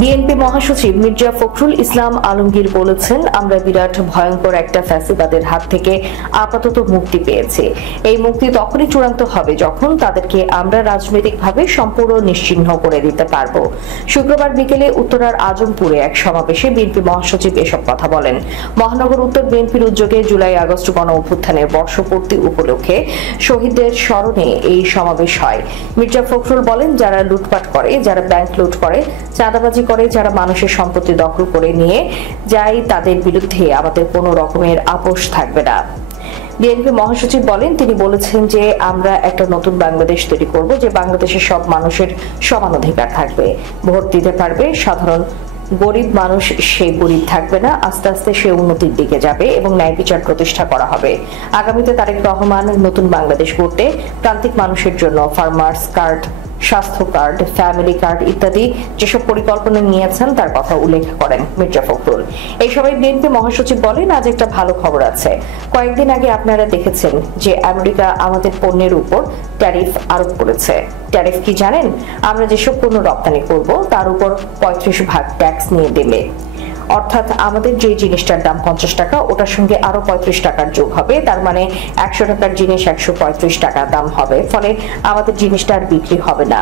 BNP মহাসচিব মির্জা ফখরুল ইসলাম আলমগীর বলেছেন, আমরা বিরাট ভয়ঙ্কর একটা ফ্যাসিবাদের হাত থেকে আপাতত মুক্তি পেয়েছি। এই মুক্তি তখনই চূড়ান্ত হবে যখন তাদেরকে আমরা রাজনৈতিকভাবে সম্পূর্ণ নিশ্চিহ্ন করে দিতে পারব। শুক্রবার বিকেলে উত্তরার আজমপুরে এক সমাবেশে বিএনপি মহাসচিব এসব কথা বলেন। মহানগর উত্তর বিএনপির উদ্যোগে জুলাই আগস্ট গণ অভ্যুত্থানের বর্ষপূর্তি উপলক্ষে শহীদদের স্মরণে এই সমাবেশ হয়। মির্জা ফখরুল বলেন, যারা লুটপাট করে, যারা ব্যাংক লুট করে, চাঁদাবাজি করে, যারা মানুষের সম্পত্তি দখল করে নিয়ে যায়, তাদের বিরুদ্ধে আমাদের কোনো রকমের আপোষ থাকবে না। বিএনপি মহাসচিব বলেন, তিনি বলেছেন যে আমরা একটা নতুন বাংলাদেশ তৈরি করব, যে বাংলাদেশের সব মানুষের সমান অধিকার থাকবে, ভোট দিতে পারবে। সাধারণ গরিব মানুষ সে গরিব থাকবে না, আস্তে আস্তে সে উন্নতির দিকে যাবে এবং ন্যায় বিচার প্রতিষ্ঠা করা হবে। আগামীতে তারেক রহমান নতুন বাংলাদেশ গড়তে প্রান্তিক মানুষের জন্য ফার্মার্স কার্ড, স্বাস্থ্য কার্ড, ফ্যামিলি কার্ড ইত্যাদি যেসব পরিকল্পনা নিয়েছেন তার কথা উল্লেখ করেন মির্জা ফখরুল। এই সময় বিএনপি মহাসচিব বলেন, আজ একটা ভালো খবর আছে। কয়েকদিন আগে আপনারা দেখেছেন যে আমেরিকা আমাদের পণ্যের উপর ট্যারিফ আরোপ করেছে। ট্যারিফ কি জানেন? আমরা যেসব পণ্য রপ্তানি করব তার উপর 35% ট্যাক্স নিয়ে দেবে। অর্থাৎ আমাদের যে জিনিসটার দাম 50 টাকা, ওটার সঙ্গে আরো 35 টাকার যোগ হবে। তার মানে 100 টাকার জিনিস 135 টাকা দাম হবে। ফলে আমাদের জিনিসটা আর বিক্রি হবে না।